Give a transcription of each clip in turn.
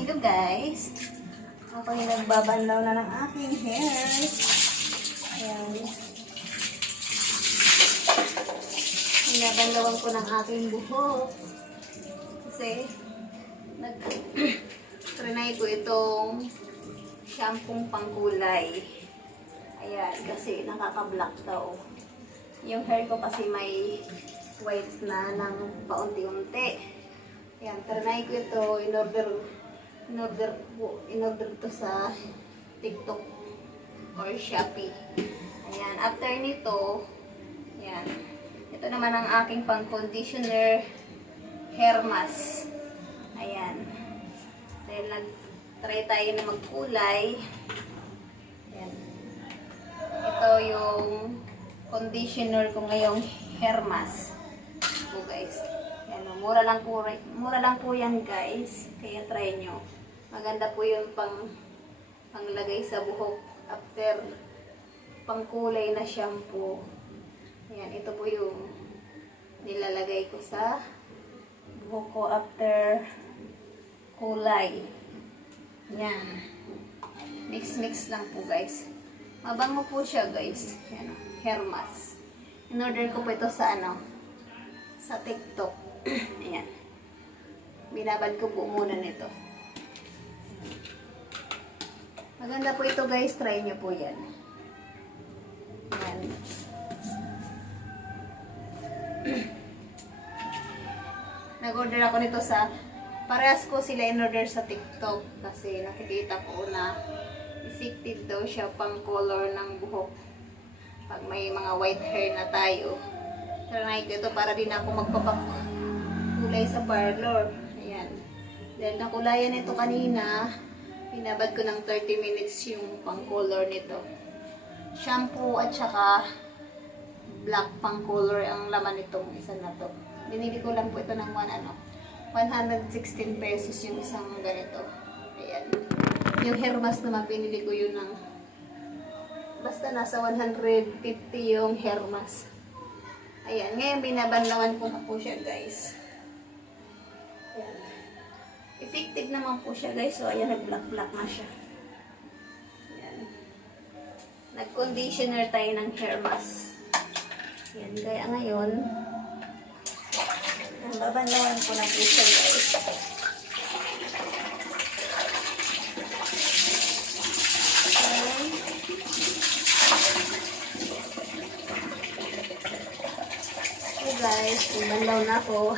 Hello guys. Ako yung nagbabanlaw na ng aking hair. Ayan. Binabanlawan ko ng aking buhok. Kasi, trinay ko itong shampoo pangkulay. Ayan, kasi nakaka-black daw. Yung hair ko kasi may white na ng paunti-unti. Ayan, trinay ko ito. In-order to sa TikTok or Shopee. Ayan, after nito, ayan, ito naman ang aking pang conditioner hair mask. Ayan. Dahil nag-try tayo na magkulay. Ayan. Ito yung conditioner ko ngayong hair mask. So guys, ayan, mura lang po yan guys. Kaya try nyo. Maganda po yung panglagay sa buhok after pangkulay na shampoo. Ayan, ito po yung nilalagay ko sa buhok ko after kulay. Ayan. Mix lang po guys. Mabango po siya guys. Ayan, hair mask. In-order ko po ito sa sa TikTok. Ayan. Binabad ko po muna nito. Maganda po ito guys, try nyo po yan. Ayan. Nag-order ako nito parehas ko sila in-order sa TikTok kasi nakikita ko na effective daw siya pang color ng buhok. Pag may mga white hair na tayo. Try ko ito para din ako magpapakulay sa parlor. Ayan. Dahil nakulayan ito kanina, pinabad ko ng 30 minutes yung pang color nito. Shampoo at saka black pang color ang laman nitong isa na to. Binili ko lang po ito ng 116 pesos yung isang ganito. Ayan. Yung hair mask naman binili ko yun ng basta nasa 150 yung hair mask. Ayan. Ngayon binabanlawan ko na po siya guys. Ayan. Effective naman po siya guys. So ayan, nag-black na siya. Ayan. Nag-conditioner tayo ng hair mask. Ayan. Kaya ngayon, babanlawan ko na po siya guys. Ayan. Okay guys, banlaw na ako.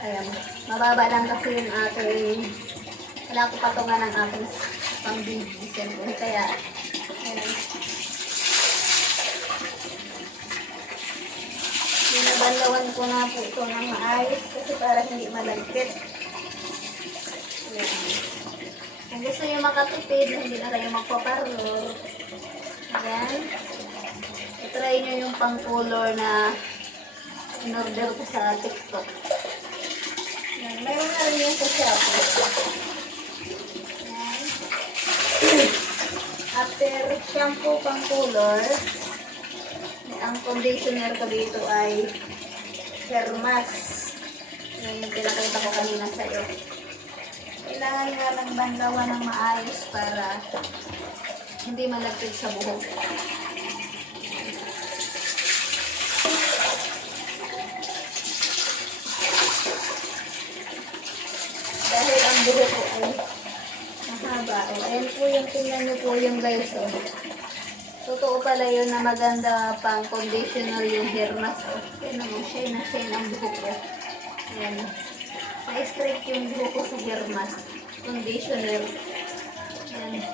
Ayan. Mababa lang kasi yung aking wala ko patungan ng aking pang-bibisin ko. Kaya, ayan. Binabanlawan ko na po ito ng maayos kasi para hindi malagkit. Ayan. Kung gusto nyo makatipid, hindi na kayo magpaparlor. Ayan. I-try nyo yung pang-color na in-order ko sa TikTok. Ayan. Mayroon na rin yung sa Shopee. Ayan. After shampoo pang-color, ang conditioner ko dito ay hair mask. Yan yung pinakita ko kanina sa iyo. Kailangan nga lang banlawan ng maayos para hindi malagkit sa buhok. Dahil ang buhok ko ay mahaba. Ayan po yung tingnan nyo po yung guys. Totoo pala yun na maganda pang conditioner yung hair mask. Kaya naman, shine na shine ang buhok ko. Ayan. Na-straight yung buhok ko sa hair mask. Conditioner. Ayan.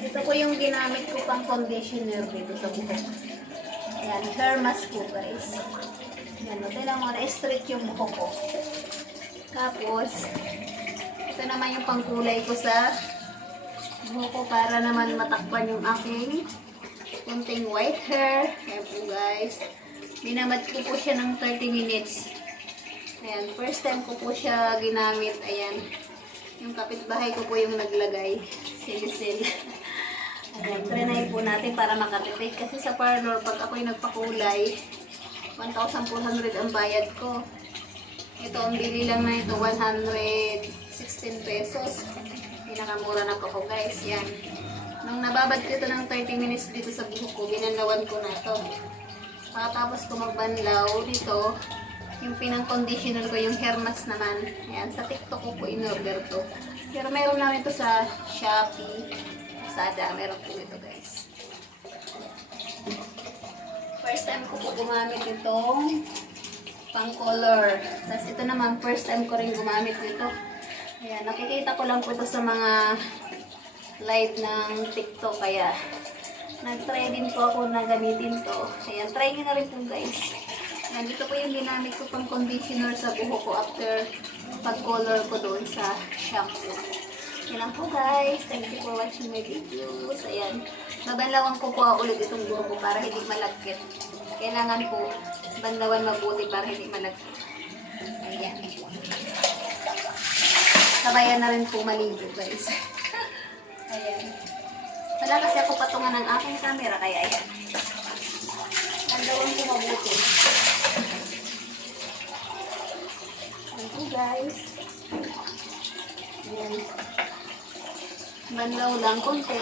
Ito po yung ginamit ko pang conditioner dito sa buhok. Ayan. Hair mask po guys. Ayan. Tignan mo, na-straight yung buhok ko. Tapos, ito naman yung pangkulay ko sa buhok ko para naman matakpan yung aking kunting white hair. Ayan po guys. Binamad ko po siya ng 30 minutes. Ayan. First time ko po siya ginamit. Ayan. Yung kapitbahay ko po yung naglagay. Sil-sil. Ayan. Trinay po natin para makatipid. Kasi sa parlor, pag ako'y nagpakulay, 1,400 ang bayad ko. Ito, ang bili lang na ito, 116 pesos. Pinakamura na po ko guys, yan. Nung nababad ko ito ng 30 minutes dito sa buhok ko, binanlawan ko na ito. Pagkatapos ko magbanlaw dito, yung pinang-conditioner ko, yung hair mask naman. Ayan, sa TikTok ko po in-order to. Pero meron namin to sa Shopee, Lazada, meron po ito guys. First time ko po gumamit itong pang color. Tapos ito naman, first time ko rin gumamit nito. Ayan, nakikita ko lang po ito sa mga live ng TikTok. Kaya, nag-try din po ako na gamitin to. Ayan, try nyo na rin po guys. Ayan, dito po yung ginamit ko pang conditioner sa buhok ko after pag-color ko doon sa shampoo. Yan lang po guys. Thank you for watching my videos. Ayan, babanlawan ko po ulit itong buhok ko para hindi malagkit. Kailangan po banlawan mabuti para hindi malagkit. Ayan. Sabayan na rin po maligo guys. Ayan. Wala kasi ako patungan ng aking camera kaya ayan. Banlawan ko mabuti. Ayan po guys. Ayan. Banlaw lang konti.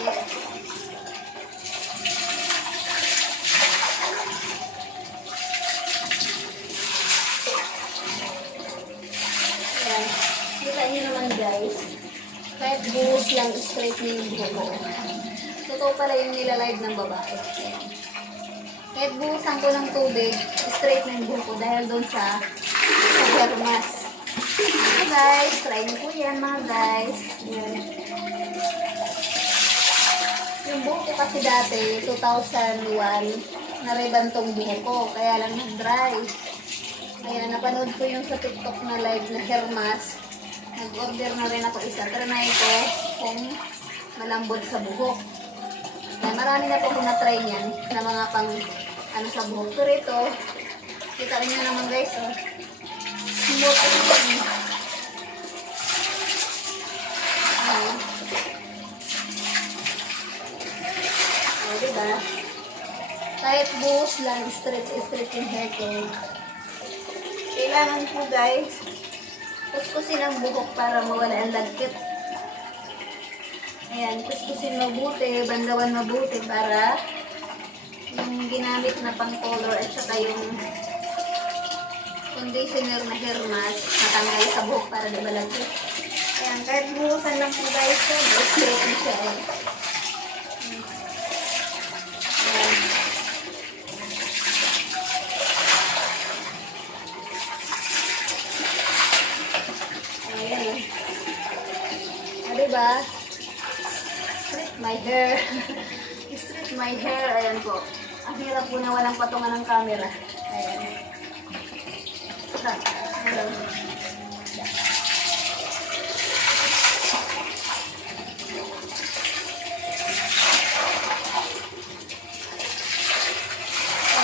Kita nyo naman guys, kahit buhos lang, straight na yung buho ko. Totoo pala yung nilalive ng babae. Kahit buhusan ko ng tubig, straight na yung buho ko dahil doon sa hair mask. So guys, try nyo po yan mga guys. Yan. Yung buho ko kasi dati, 2001, naribantong buho ko, kaya lang nag-dry. Kaya napanood ko yung sa TikTok na live na hair mask. Nag-order na rin ako isa. Trinay ko kung malambot sa buhok. Kaya marami na po kung na-try niyan na mga pang ano sa buhok. Pero ito, kita rin nyo naman guys. Oh. Smooth. Oh, diba? Kahit buhos lang, stretch yung hair ko. Kailangan po guys, kuskusin ang buhok para mawala ang lagkit. Ayan, kuskusin mabuti, bandawan mabuti para yung ginamit na pang color at saka yung conditioner na hair mask matanggal sa buhok para di malagkit. Ayan, kahit buhusan lang po guys, straight na siya. Ayan. Diba? Straight my hair. Straight my hair. Ayan po. Ang hirap po na walang patungan ng camera. Ayan. Ayan.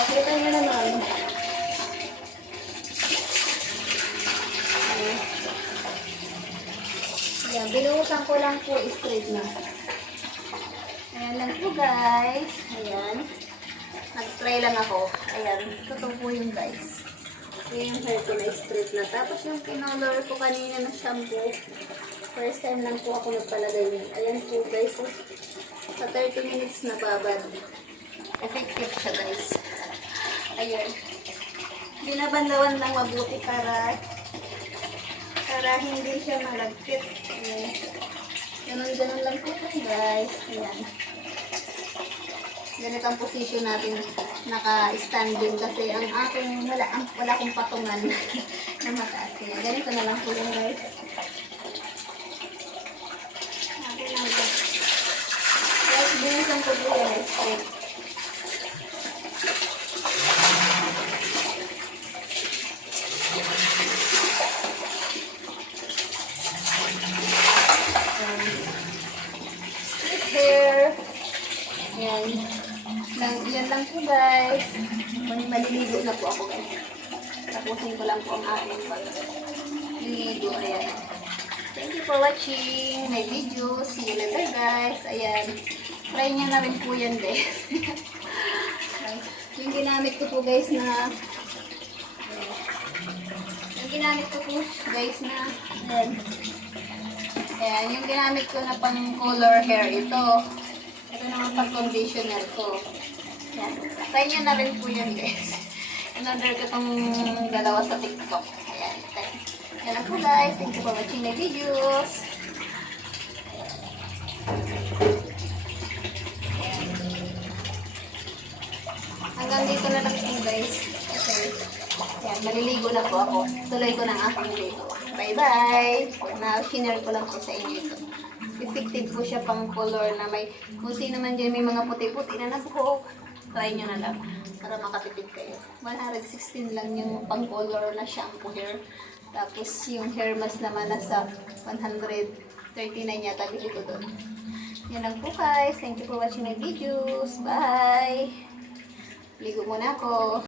Kita nyo naman. Ayan, binuhusan ko lang po straight na. Ayan lang po guys. Ayan. Nag-try lang ako. Ayan. Totoo po yung guys. Ayan yung hair ko na straight na. Tapos yung kinolor ko kanina na shampoo. First time lang po ako nagpalagay niya. Ayan po guys. Sa 30 minutes na babad. Effective siya guys. Ayan. Binabanlawan lang mabuti para hindi siya malagkit. Ayan. Ganun lang po guys. Ayan. Ganito ang position natin. Naka-standing kasi ang aking wala akong patungan na mataas. Ayan. Ganito na lang po yun guys. Natin lang po. Guys, binisan ko po yan straight. Yan lang po guys. Maliligo na po ako guys. Tapusin ko lang po ang aking pagliligo. Ayan. Thank you for watching my video. See you later guys. Ayan. Try nyo na rin po yan guys. Yung ginamit ko po guys na Yung ginamit ko po guys na, ayan. Ayan, yung ginamit ko na pang color hair ito. Ito naman pang conditioner ko. Ayan. Try nyo na rin po yun guys. In-order ko itong dalawa sa TikTok. Ayan. Yan lang po guys. Thank you for watching my videos. Hanggang dito na lang po guys. Okay. Yan, maliligo na po ako. Tuloy ko ng aking ligo. Bye-bye! Na-share ko lang po sa inyo ito. Effective po siya pang color na may, kung sino man dyan may mga puti-puti na buhok, try nyo na lang para makatipid kayo. 116 lang yung pang color na shampoo hair. Tapos yung hair mask naman nasa 139 yata bili ko doon. Yan lang po guys. Thank you for watching my videos. Bye! Ligo muna ako.